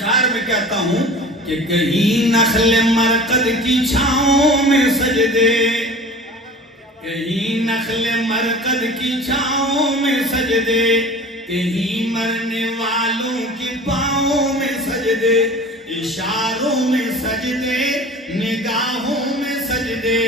اشعار میں کہتا ہوں کہ کہیں نخل مرقد کی چھاؤں میں سجدے، کہیں نخل مرقد کی چھاؤں میں سجدے، کہیں مرنے والوں کی پاؤں میں سجدے، اشاروں میں سجدے، نگاہوں میں سجدے،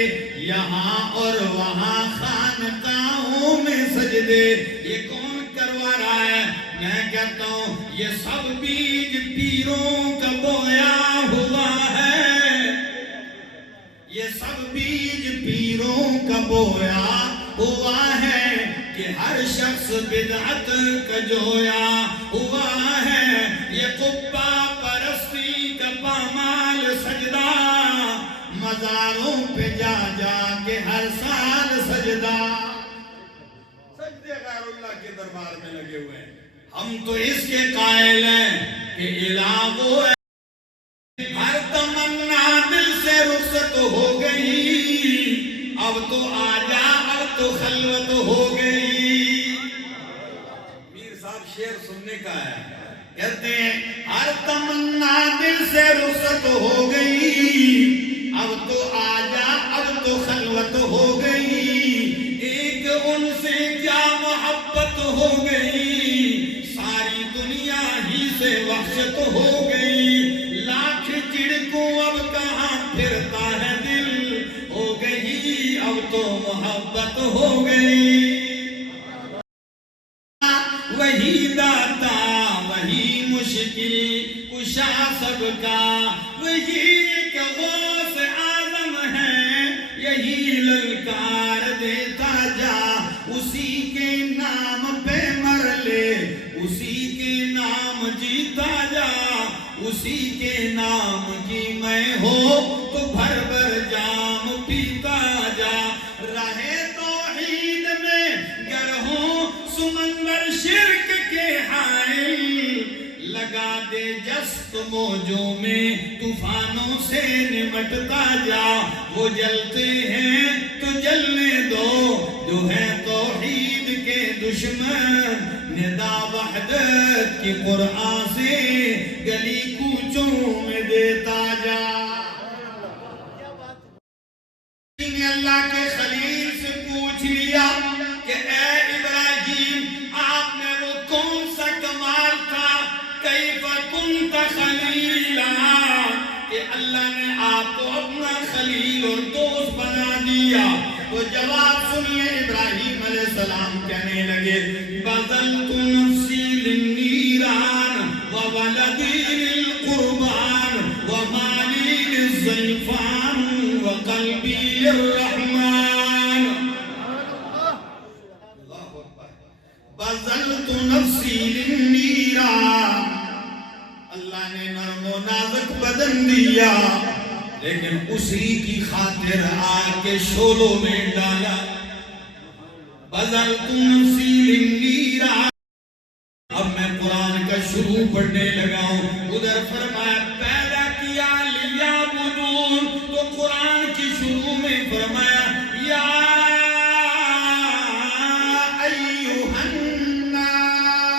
یہاں اور وہاں خانقاہوں میں سجدے۔ یہ کون کروا رہا ہے؟ میں کہتا ہوں یہ سب بیج پیروں کا بویا ہوا ہے، یہ سب بیج پیروں کا بویا ہوا ہے کہ ہر شخص بدعت کا جویا ہوا ہے۔ یہ قبہ پرستی کا پامال سجدہ، مزاروں پہ جا جا کے ہر سال سجدہ، سجدے غیر اللہ کے دربار میں لگے ہوئے ہیں۔ ہم تو اس کے قائل ہیں کہ الہ وہ ہے، ہر تمنا دل سے رخصت ہو گئی، اب تو آجا اب تو خلوت ہو گئی۔ میر صاحب شعر سننے کا ہے، کہتے ہیں ہر تمنا دل سے رخصت ہو گئی، اب تو آجا اب تو خلوت ہو گئی، ایک ان سے کیا محبت ہو گئی، ساری دنیا ہی سے وحشت ہو گئی، لاکھ چڑکوں اب کہاں پھرتا ہے دل، ہو گئی اب تو محبت ہو گئی۔ وہی داتا وہی مشکل کشا سب کا، وہی ایک غوث اعظم ہے، یہی للکار دیتا جا، اسی کے نام پہ مر لے، اسی کے نام جیتا جا، اسی کے نام کی میں ہو تو بھر بھر جام پیتا جا، رہے توحید میں گر ہوں سمندر شرک کے حائل، لگا دے جست موجوں میں طوفانوں سے نمٹتا جا، وہ جلتے ہیں تو جلنے دو، جو ہے توحید کے دشمن، ندا وحدت کی قرآن سے گلی کوچوں میں دیتا جا۔ اللہ کے خلیل سے پوچھ لیا کہ اے ابراہیم آپ میں وہ کون سا کمال تھا، کیف کنت خلیلا، کہ اللہ نے آپ کو اپنا خلیل اور دوست بنا دیا؟ تو جواب سنیے، ابراہیم علیہ السلام کہنے لگے بذلت نفسی للنیران وولدی للقربان ومالی للزیفان وقلبی للرحمن۔ بذلت نفسی للنیران، اللہ نے نرم و نازک بدن دیا لیکن اسی کی خاطر آگ کے شعلوں میں ڈالا۔ بذلت نفسی للنیران، اب میں قرآن کا شروع پڑھنے لگا ہوں، ادھر فرمایا پیدا کیا لیعبدون، تو قرآن کی شروع میں فرمایا یا ایوہ الناس،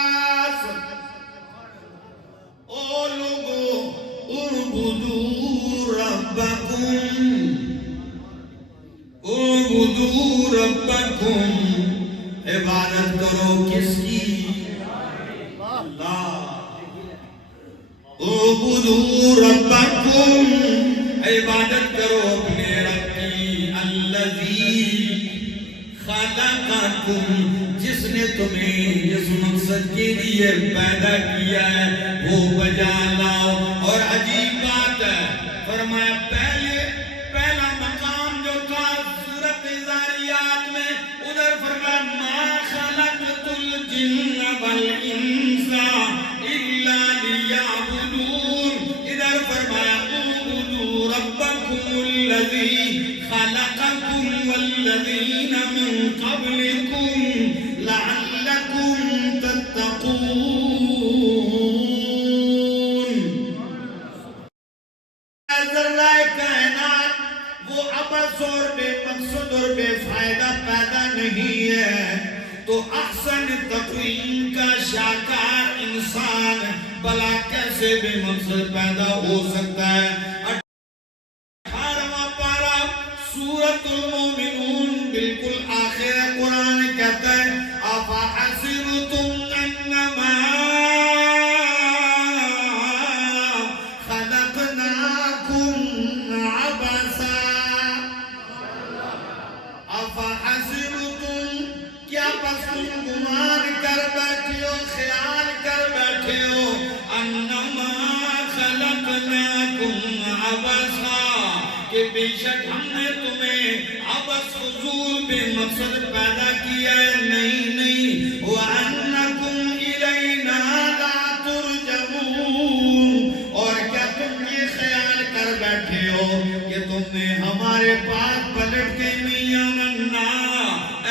او لوگو اعبدوا ربکم، اعبدوا ربکم، عبادت کرو کس کی؟ اعبدوا ربکم، عبادت کرو اپنے رب کی، الذی خلقکم، جس نے تمہیں جس مقصد کے لیے پیدا کیا ہے وہ بجا لاؤ۔ اور عجیب بات ہے، فرمایا پہلا مقام جو تھا سورۃ ذاریات میں، ادھر فرمایا ما خلقت الجن والانس الا لیعبدون، ادھر فرمایا اعبدوا ربکم الذی خلقکم والذین من قبلکم لعلکم تتقون۔ ذرہ کائنات وہ عبث اور بے مقصد اور بے فائدہ پیدا نہیں ہے، تو احسن تقویم کا شاکار انسان بلا کیسے بھی مقصد پیدا ہو سکتا ہے. 18واں پارہ سورۃ المومنون بالکل آخر قرآن کہتا ہے افحسبتم انما خلقناکم عبثا. افحسبتم کیا بس تم گمان کر بیٹھے ہو، خیال کر بیٹھے ہو انما خلقناکم عبثا کہ بے شک ہم نے تمہیں عبث فضول بے مقصد پیدا کیا ہے. نہیں نہیں وَأَنَّكُمْ إِلَيْنَا لَا تُرْجَعُونَ. اور کیا تم یہ خیال کر بیٹھے ہو کہ تم نے ہمارے پاس پلٹ کے نہیں آنا؟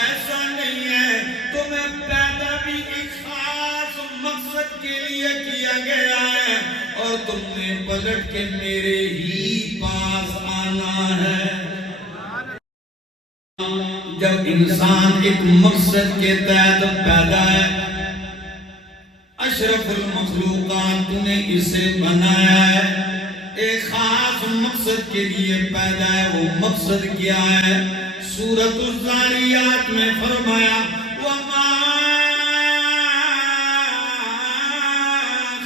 ایسا نہیں ہے. تمہیں پیدا بھی ایک خاص مقصد کے لیے کیا گیا ہے اور تم نے پلٹ کے میرے ہی پاس آنا ہے. جب انسان ایک مقصد کے تحت پیدا ہے، اشرف المخلوقات نے اسے بنایا ہے، ایک خاص مقصد کے لیے پیدا ہے. وہ مقصد کیا ہے؟ سورۃ الذاریات میں فرمایا وَمَا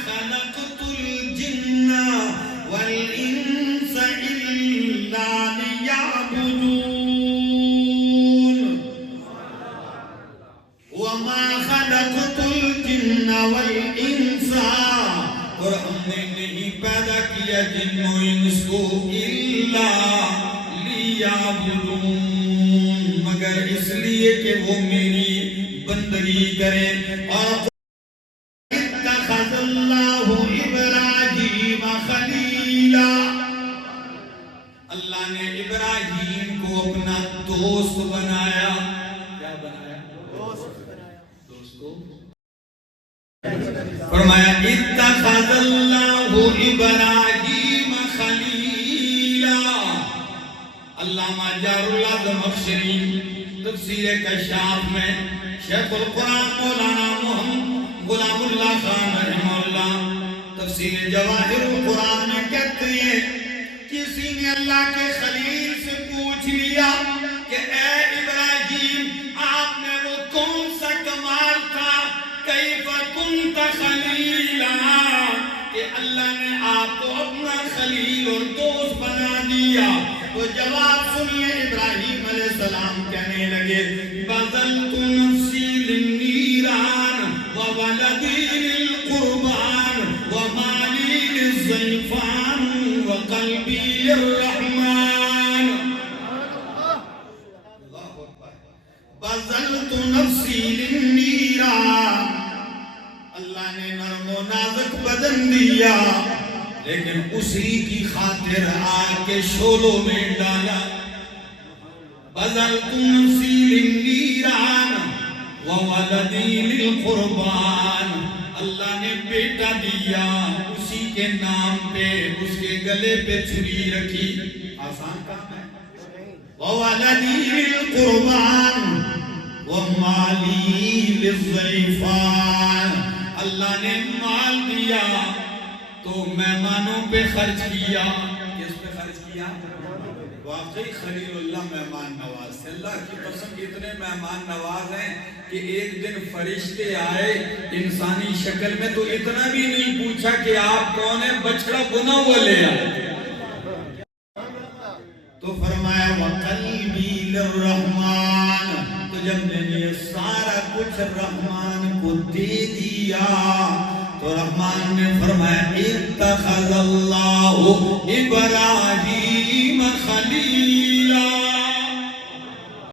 خَلَقْتُ الْجِنَّ وَالْإِنسَ إِلَّا لِيَعْبُدُونَ. وَمَا خَلَقْتُ الْجِنَّ وَالْإِنسَ، اور ہم نے نہیں پیدا کیا جن و انس کو الا لیعبدون، مگر اس لیے کہ وہ میری بندگی کریں. اور اتخذ اللہ ابراہیم خلیلا، اللہ نے ابراہیم کو اپنا دوست بنایا. کیا بنایا؟ دوست کو. فرمایا اتخذ اللہ ابراہیم خلیلا. علامہ جار اللہ زمخشری تفسیر کشاف میں شیخ القرآن مولانا محمد غلام اللہ خان رحمہ اللہ تفسیر جواہر القرآن میں کہتے ہیں کسی نے اللہ کے خلیل سے پوچھ لیا کہ اے ابراہیم آپ میں وہ کون سا کمال تھا کیف کنت خلیلا کہ اللہ نے آپ کو اپنا خلیل اور دوست بنا دیا. تو جواب سنیے، ابراہیم علیہ السلام کہنے لگے بذلت نفسی للنیران وولدی للقربان ومالی للزیفان وقلبی للرحمن. بذلت نفسی للنیران، اللہ نے نرم و نازک بدن دیا لیکن اسی کی خاطر آگ کے شعلوں میں ڈالا. بذلت نفسی للنیران وولدی للقربان، اللہ نے بیٹا دیا اسی کے نام پہ، اس کے گلے پہ چھری رکھی. آسان کام ہے. وولدی للقربان ومالی للضیفان، اللہ نے مال دیا تو مہمانوں پہ خرچ کیا. کس پہ خرچ کیا؟ واقعی خلیل اللہ مہمان نواز ہے. اللہ کی قسم اتنے مہمان نواز ہیں کہ ایک دن فرشتے آئے انسانی شکل میں تو اتنا بھی نہیں پوچھا کہ آپ کون ہیں، بچڑا بنا ہوا لے آئے. تو فرمایا وَقَلْبِي لِلرَّحْمَانِ، تو جب نے یہ سارا کچھ رحمان کو دے دیا تو رحمان نے فرمایا اتخذ اللہ ابراہیم خلیلا.